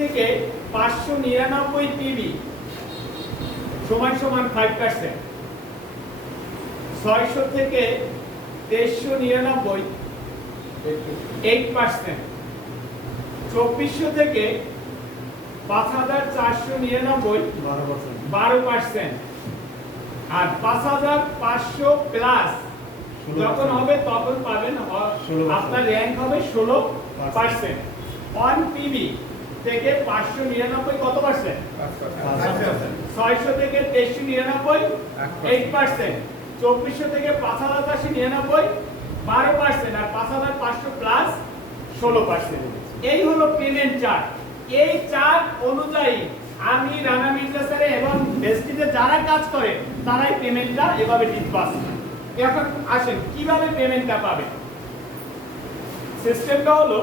থেকে 599 পিবি সমান সমান 5%। 600 থেকে 2399 8%। 2400 থেকে 5499 12%। আর 5500 প্লাস যখন হবে তখন পাবেন আপনার র্যাঙ্ক হবে 16%। 1 পিবি থেকে 599 কত পার্সেন্ট? 600 থেকে 2399 8%। 2400 থেকে 5499 12%। আর 5500 প্লাস 16%। এই হলো পেমেন্ট চার্ট। এই চার্ট অনুযায়ী আমি রানা মির্জা স্যার এবং বেস্টিতে যারা কাজ করে তারাই পেমেন্টটা এভাবে দিতে পারছে। এখন আসেন কিভাবে পেমেন্টটা পাবে। সিস্টেমটা হলো